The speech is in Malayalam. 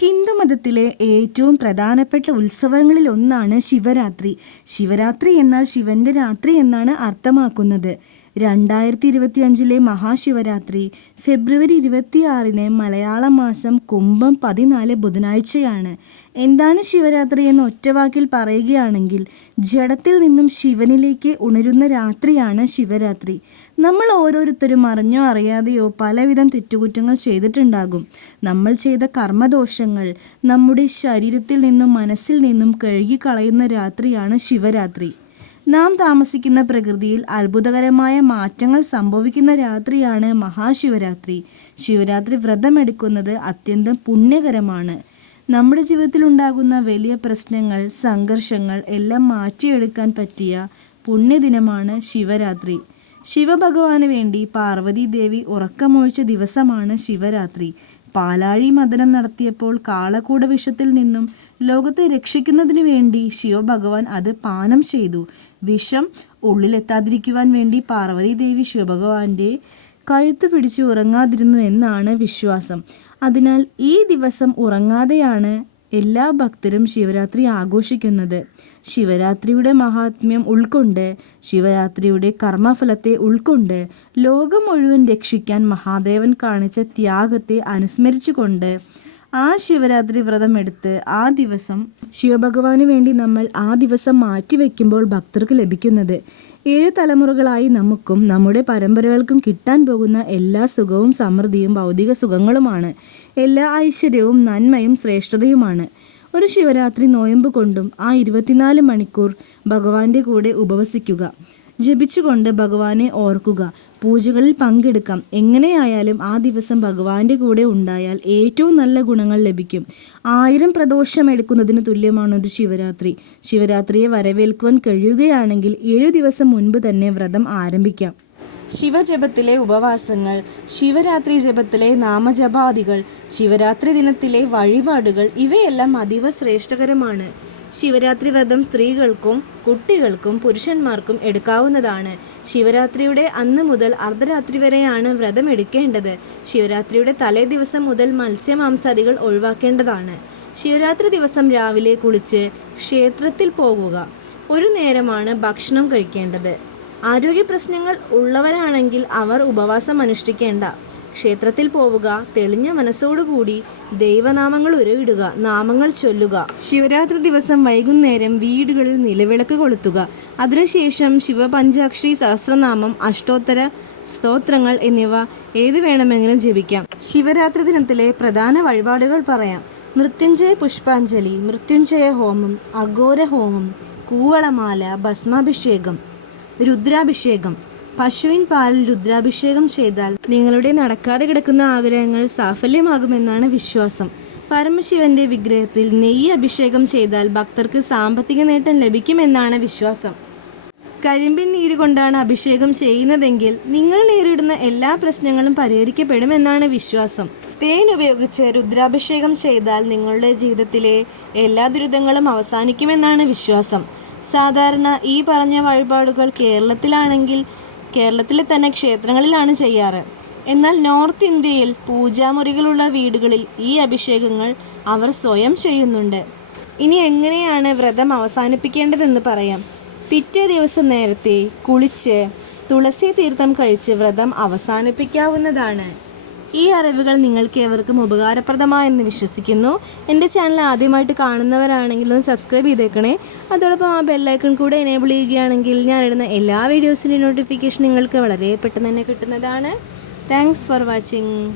ഹിന്ദുമതത്തിലെ ഏറ്റവും പ്രധാനപ്പെട്ട ഉത്സവങ്ങളിൽ ഒന്നാണ് ശിവരാത്രി. ശിവരാത്രി എന്നാൽ ശിവന്റെ രാത്രി എന്നാണ് അർത്ഥമാക്കുന്നത്. രണ്ടായിരത്തി ഇരുപത്തി അഞ്ചിലെ മഹാശിവരാത്രി ഫെബ്രുവരി ഇരുപത്തിയാറിന് മലയാള മാസം കുംഭം പതിനാല് ബുധനാഴ്ചയാണ്. എന്താണ് ശിവരാത്രി എന്ന് ഒറ്റവാക്കിൽ പറയുകയാണെങ്കിൽ ജഡത്തിൽ നിന്നും ശിവനിലേക്ക് ഉണരുന്ന രാത്രിയാണ് ശിവരാത്രി. നമ്മൾ ഓരോരുത്തരും അറിഞ്ഞോ അറിയാതെയോ പലവിധം തെറ്റുകുറ്റങ്ങൾ ചെയ്തിട്ടുണ്ടാകും. നമ്മൾ ചെയ്ത കർമ്മദോഷങ്ങൾ നമ്മുടെ ശരീരത്തിൽ നിന്നും മനസ്സിൽ നിന്നും കഴുകിക്കളയുന്ന രാത്രിയാണ് ശിവരാത്രി. നാം താമസിക്കുന്ന പ്രകൃതിയിൽ അത്ഭുതകരമായ മാറ്റങ്ങൾ സംഭവിക്കുന്ന രാത്രിയാണ് മഹാശിവരാത്രി. ശിവരാത്രി വ്രതമെടുക്കുന്നത് അത്യന്തം പുണ്യകരമാണ്. നമ്മുടെ ജീവിതത്തിൽ ഉണ്ടാകുന്ന വലിയ പ്രശ്നങ്ങൾ സംഘർഷങ്ങൾ എല്ലാം മാറ്റിയെടുക്കാൻ പറ്റിയ പുണ്യദിനമാണ് ശിവരാത്രി. ശിവഭഗവാന് വേണ്ടി പാർവതി ദേവി ഉറക്കമൊഴിച്ച ദിവസമാണ് ശിവരാത്രി. പാലാഴി മദനം നടത്തിയപ്പോൾ കാളകൂട വിഷത്തിൽ നിന്നും ലോകത്തെ രക്ഷിക്കുന്നതിന് വേണ്ടി ശിവഭഗവാൻ അത് പാനം ചെയ്തു. വിഷം ഉള്ളിലെത്താതിരിക്കുവാൻ വേണ്ടി പാർവതി ദേവി ശിവഭഗവാന്റെ കഴുത്ത് പിടിച്ച് ഉറങ്ങാതിരുന്നു എന്നാണ് വിശ്വാസം. അതിനാൽ ഈ ദിവസം ഉറങ്ങാതെയാണ് എല്ലാ ഭക്തരും ശിവരാത്രി ആഘോഷിക്കുന്നത്. ശിവരാത്രിയുടെ മഹാത്മ്യം ഉൾക്കൊണ്ട് ശിവരാത്രിയുടെ കർമ്മഫലത്തെ ഉൾക്കൊണ്ട് ലോകം മുഴുവൻ രക്ഷിക്കാൻ മഹാദേവൻ കാണിച്ച ത്യാഗത്തെ അനുസ്മരിച്ചുകൊണ്ട് ആ ശിവരാത്രി വ്രതം എടുത്ത് ആ ദിവസം ശിവഭഗവാന് വേണ്ടി നമ്മൾ ആ ദിവസം മാറ്റിവെക്കുമ്പോൾ ഭക്തർക്ക് ലഭിക്കുന്നത്. ഏഴ് തലമുറകളായി നമുക്കും നമ്മുടെ പരമ്പരകൾക്കും കിട്ടാൻ പോകുന്ന എല്ലാ സുഖവും സമൃദ്ധിയും ഭൗതിക സുഖങ്ങളുമാണ്. എല്ലാ ഐശ്വര്യവും നന്മയും ശ്രേഷ്ഠതയുമാണ്. ഒരു ശിവരാത്രി നോയമ്പ് കൊണ്ടും ആ ഇരുപത്തിനാല് മണിക്കൂർ ഭഗവാന്റെ കൂടെ ഉപവസിക്കുക. ജപിച്ചുകൊണ്ട് ഭഗവാനെ ഓർക്കുക. പൂജകളിൽ പങ്കെടുക്കാം. എങ്ങനെയായാലും ആ ദിവസം ഭഗവാന്റെ കൂടെ ഉണ്ടായാൽ ഏറ്റവും നല്ല ഗുണങ്ങൾ ലഭിക്കും. ആയിരം പ്രദോഷം എടുക്കുന്നതിന് തുല്യമാണ് ഒരു ശിവരാത്രി. ശിവരാത്രിയെ വരവേൽക്കുവാൻ കഴിയുകയാണെങ്കിൽ ഏഴു ദിവസം മുൻപ് തന്നെ വ്രതം ആരംഭിക്കാം. ശിവജപത്തിലെ ഉപവാസങ്ങൾ ശിവരാത്രി ജപത്തിലെ നാമജപാദികൾ ശിവരാത്രി ദിനത്തിലെ വഴിപാടുകൾ ഇവയെല്ലാം അതീവ ശ്രേഷ്ഠകരമാണ്. ശിവരാത്രി വ്രതം സ്ത്രീകൾക്കും കുട്ടികൾക്കും പുരുഷന്മാർക്കും എടുക്കാവുന്നതാണ്. ശിവരാത്രിയുടെ അന്ന് മുതൽ അർദ്ധരാത്രി വരെയാണ് വ്രതം എടുക്കേണ്ടത്. ശിവരാത്രിയുടെ തലേ ദിവസം മുതൽ മത്സ്യമാംസാദികൾ ഒഴിവാക്കേണ്ടതാണ്. ശിവരാത്രി ദിവസം രാവിലെ കുളിച്ച് ക്ഷേത്രത്തിൽ പോകുക ഒരു നേരമാണ് ഭക്ഷണം കഴിക്കേണ്ടത്. ആരോഗ്യ പ്രശ്നങ്ങൾ ഉള്ളവരാണെങ്കിൽ അവർ ഉപവാസം അനുഷ്ഠിക്കേണ്ട. ക്ഷേത്രത്തിൽ പോവുക തെളിഞ്ഞ മനസ്സോടുകൂടി ദൈവനാമങ്ങൾ ഉരുവിടുക നാമങ്ങൾ ചൊല്ലുക. ശിവരാത്രി ദിവസം വൈകുന്നേരം വീടുകളിൽ നിലവിളക്ക് കൊളുത്തുക. അതിനുശേഷം ശിവപഞ്ചാക്ഷരി സഹസ്രനാമം അഷ്ടോത്തര സ്തോത്രങ്ങൾ എന്നിവ ഏത് വേണമെങ്കിലും ജപിക്കാം. ശിവരാത്രി ദിനത്തിലെ പ്രധാന വഴിപാടുകൾ പറയാം. മൃത്യുഞ്ജയ പുഷ്പാഞ്ജലി മൃത്യുഞ്ജയ ഹോമം അഘോര ഹോമം കൂവളമാല ഭസ്മാഭിഷേകം രുദ്രാഭിഷേകം പശുവിൻ പാലിൽ രുദ്രാഭിഷേകം ചെയ്താൽ നിങ്ങളുടെ നടക്കാതെ കിടക്കുന്ന ആഗ്രഹങ്ങൾ സാഫല്യമാകുമെന്നാണ് വിശ്വാസം. പരമശിവന്റെ വിഗ്രഹത്തിൽ നെയ്യ് അഭിഷേകം ചെയ്താൽ ഭക്തർക്ക് സാമ്പത്തിക നേട്ടം ലഭിക്കുമെന്നാണ് വിശ്വാസം. കരിമ്പിൻ നീര് കൊണ്ടാണ് അഭിഷേകം ചെയ്യുന്നതെങ്കിൽ നിങ്ങൾ നേരിടുന്ന എല്ലാ പ്രശ്നങ്ങളും പരിഹരിക്കപ്പെടുമെന്നാണ് വിശ്വാസം. തേൻ ഉപയോഗിച്ച് രുദ്രാഭിഷേകം ചെയ്താൽ നിങ്ങളുടെ ജീവിതത്തിലെ എല്ലാ ദുരിതങ്ങളും അവസാനിക്കുമെന്നാണ് വിശ്വാസം. സാധാരണ ഈ പറഞ്ഞ വഴിപാടുകൾ കേരളത്തിലാണെങ്കിൽ കേരളത്തിലെ തന്നെ ക്ഷേത്രങ്ങളിലാണ് ചെയ്യാറ്. എന്നാൽ നോർത്ത് ഇന്ത്യയിൽ പൂജാമുറികളുള്ള വീടുകളിൽ ഈ അഭിഷേകങ്ങൾ അവർ സ്വയം ചെയ്യുന്നുണ്ട്. ഇനി എങ്ങനെയാണ് വ്രതം അവസാനിപ്പിക്കേണ്ടതെന്ന് പറയാം. പിറ്റേ ദിവസം നേരത്തെ കുളിച്ച് തുളസി തീർത്ഥം കഴിച്ച് വ്രതം അവസാനിപ്പിക്കാവുന്നതാണ്. ഈ അറിവുകൾ നിങ്ങൾക്ക് ഏവർക്കും ഉപകാരപ്രദമായെന്ന് വിശ്വസിക്കുന്നു. എന്റെ ചാനൽ ആദ്യമായിട്ട് കാണുന്നവരാണെങ്കിൽ ഒന്ന് സബ്സ്ക്രൈബ് ചെയ്തേക്കണേ. അതോടൊപ്പം ആ ബെല്ലൈക്കൺ കൂടെ എനേബിൾ ചെയ്യുകയാണെങ്കിൽ ഇടുന്ന എല്ലാ വീഡിയോസിന്റെ നോട്ടിഫിക്കേഷൻ നിങ്ങൾക്ക് വളരെ പെട്ടെന്ന് തന്നെ കിട്ടുന്നതാണ്. Thanks for watching